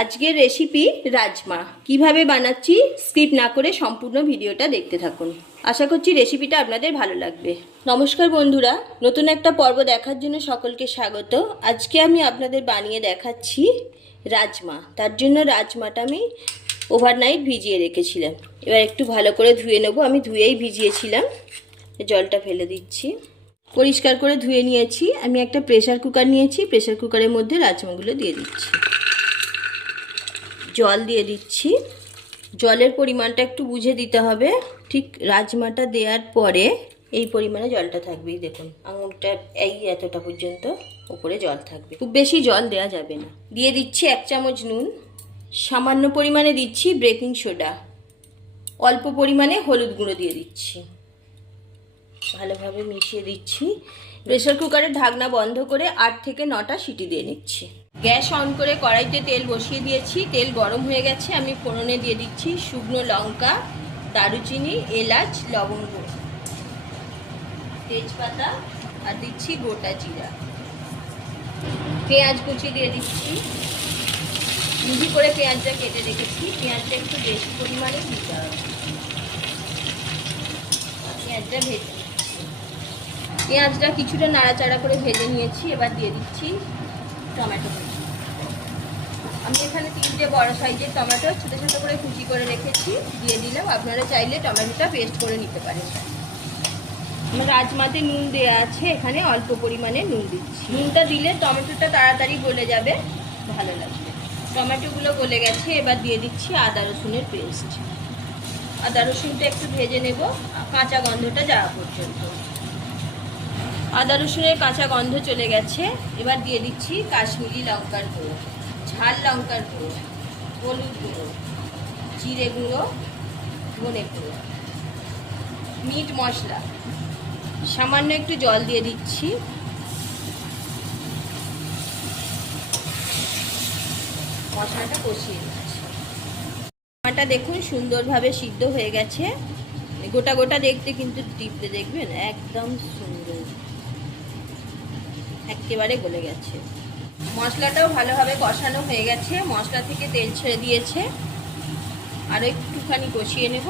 আজকের রেসিপি রাজমা কিভাবে বানাচ্ছি স্কিপ না করে সম্পূর্ণ ভিডিওটা দেখতে থাকুন। আশা করছি রেসিপিটা আপনাদের ভালো লাগবে। নমস্কার বন্ধুরা, নতুন একটা পর্ব দেখার জন্য সকলকে স্বাগত। আজকে আমি আপনাদের বানিয়ে দেখাচ্ছি রাজমা। তার জন্য রাজমাটা আমি ওভারনাইট ভিজিয়ে রেখেছিলাম। এবার একটু ভালো করে ধুয়ে নেব। আমি ধুয়েই ভিজিয়েছিলাম, জলটা ফেলে দিচ্ছি। পরিষ্কার করে ধুয়ে নিয়েছি। আমি একটা প্রেসার কুকার নিয়েছি, প্রেসার কুকারের মধ্যে রাজমাগুলো দিয়ে দিচ্ছি। জল দিয়ে দিচ্ছি। জলের পরিমাণটা একটু বুঝে দিতে হবে। ঠিক রাজমাটা দেওয়ার পরে এই পরিমাণে জলটা থাকবেই। দেখুন আঙুলটা এতটা পর্যন্ত উপরে জল থাকবে, খুব বেশি জল দেওয়া যাবে না। দিয়ে দিচ্ছি 1 চামচ নুন, সামান্য পরিমাণে দিচ্ছি বেকিং সোডা, অল্প পরিমাণে হলুদ গুঁড়ো দিয়ে দিচ্ছি। ভালোভাবে মিশিয়ে দিচ্ছি। প্রেসার কুকারের ঢাকনা বন্ধ করে 8 থেকে 9টা সিটি দিয়ে নিচ্ছি। গ্যাস অন করে কড়াইতে তেল বসিয়ে দিয়েছি। তেল গরম হয়ে গেছে। আমি ফোড়নে দিয়ে দিচ্ছি শুকনো লঙ্কা, দারুচিনি, এলাচ, লবঙ্গ, তেজপাতা আর দিচ্ছি গোটা জিরা। পেঁয়াজ কুচি দিয়ে দিচ্ছি। মিহি করে পেঁয়াজটা কেটে রেখেছি। পেঁয়াজটা একটু বেশি পরিমাণে দিতে হবে। পেঁয়াজটা ভেজে পেঁয়াজটা কিছুটা নাড়াচাড়া করে ভেজে নিয়েছি। এবার দিয়ে দিচ্ছি টমেটো কুচি। আমি এখানে 3টে বড় সাইজের টমেটো ছোটো ছোটো করে কুচি করে রেখেছি, দিয়ে দিলাম। আপনারা চাইলে টমেটোটা পেস্ট করে নিতে পারেন। আমার রাজমাতে নুন দেওয়া আছে, এখানে অল্প পরিমাণে নুন দিচ্ছি। নুনটা দিলে টমেটোটা তাড়াতাড়ি গলে যাবে, ভালো লাগবে। টমেটোগুলো গলে গেছে। এবার দিয়ে দিচ্ছি আদা রসুনের পেস্ট। আদা রসুনটা একটু ভেজে নেব, কাঁচা গন্ধটা যাওয়া পর্যন্ত। আদা রসুনের কাঁচা গন্ধ চলে গেছে। এবার দিয়ে দিচ্ছি কাশ্মীরি লঙ্কার গুঁড়ো, ঝাল লঙ্কার গুঁড়ো, হলুদ গুঁড়ো, জিরে গুঁড়ো, ধনে গুঁড়ো, মিট মশলা। সামান্য একটু জল দিয়ে দিচ্ছি। মশলাটা কষিয়ে দিচ্ছি। টমাটা দেখুন সুন্দরভাবে সিদ্ধ হয়ে গেছে। গোটা গোটা দেখতে, কিন্তু টিপতে দেখবেন একদম সুন্দর, একেবারে গলে গেছে। মশলাটাও ভালোভাবে কষানো হয়ে গেছে। মশলা থেকে তেল ছেড়ে দিয়েছে। আরও একটুখানি কষিয়ে নেব।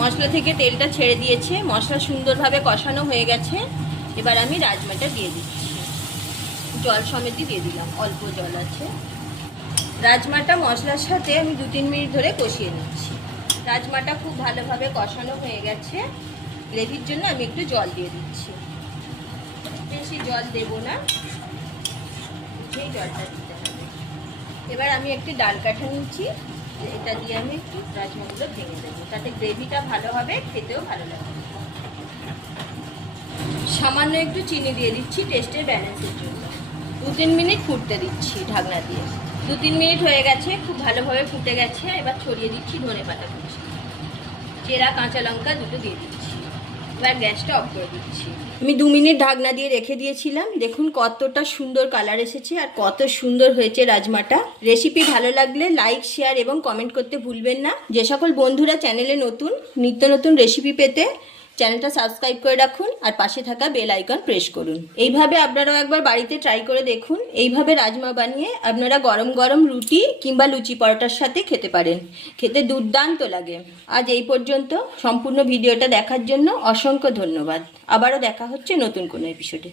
মশলা থেকে তেলটা ছেড়ে দিয়েছে। মশলা সুন্দরভাবে কষানো হয়ে গেছে। এবার আমি রাজমাটা দিয়ে দিচ্ছি। জল সমেতই দিয়ে দিলাম, অল্প জল আছে। রাজমাটা মশলার সাথে আমি 2-3 মিনিট ধরে কষিয়ে নিচ্ছি। রাজমাটা খুব ভালোভাবে কষানো হয়ে গেছে। গ্রেভির জন্য আমি একটু জল দিয়ে দিচ্ছি। বেশি জল দেব না, বুঝেই জলটা দিতে হবে। এবার আমি একটি ডাল কাঠা নিচ্ছি, এটা দিয়ে আমি একটু রাজমাগুলো ভেঙে দেবো, তাতে গ্রেভিটা ভালো হবে, খেতেও ভালো লাগবে। সামান্য একটু চিনি দিয়ে দিচ্ছি টেস্টের ব্যালেন্সের জন্য। 2-3 মিনিট ফুটতে দিচ্ছি ঢাকনা দিয়ে। 2-3 মিনিট হয়ে গেছে, খুব ভালোভাবে ফুটে গেছে। এবার ছড়িয়ে দিচ্ছি ধনেপাতা কুচি, চেরা কাঁচা লঙ্কা দুটো দিয়ে দিচ্ছি। এবার গ্যাসটা অফ করে দিচ্ছি। আমি 2 মিনিট ঢাকনা দিয়ে রেখে দিয়েছিলাম। দেখুন কতটা সুন্দর কালার এসেছে আর কত সুন্দর হয়েছে রাজমাটা। রেসিপি ভালো লাগলে লাইক, শেয়ার এবং কমেন্ট করতে ভুলবেন না। যে সকল বন্ধুরা চ্যানেলে নতুন, নিত্য নতুন রেসিপি পেতে চ্যানেলটা সাবস্ক্রাইব করে রাখুন আর পাশে থাকা বেল আইকন প্রেস করুন। এইভাবে আপনারাও একবার বাড়িতে ট্রাই করে দেখুন। এইভাবে রাজমা বানিয়ে আপনারা গরম গরম রুটি কিংবা লুচি পরোটার সাথে খেতে পারেন। খেতে দুর্দান্ত লাগে। আজ এই পর্যন্ত। সম্পূর্ণ ভিডিওটা দেখার জন্য অসংখ্য ধন্যবাদ। আবারও দেখা হচ্ছে নতুন কোনো এপিসোডে।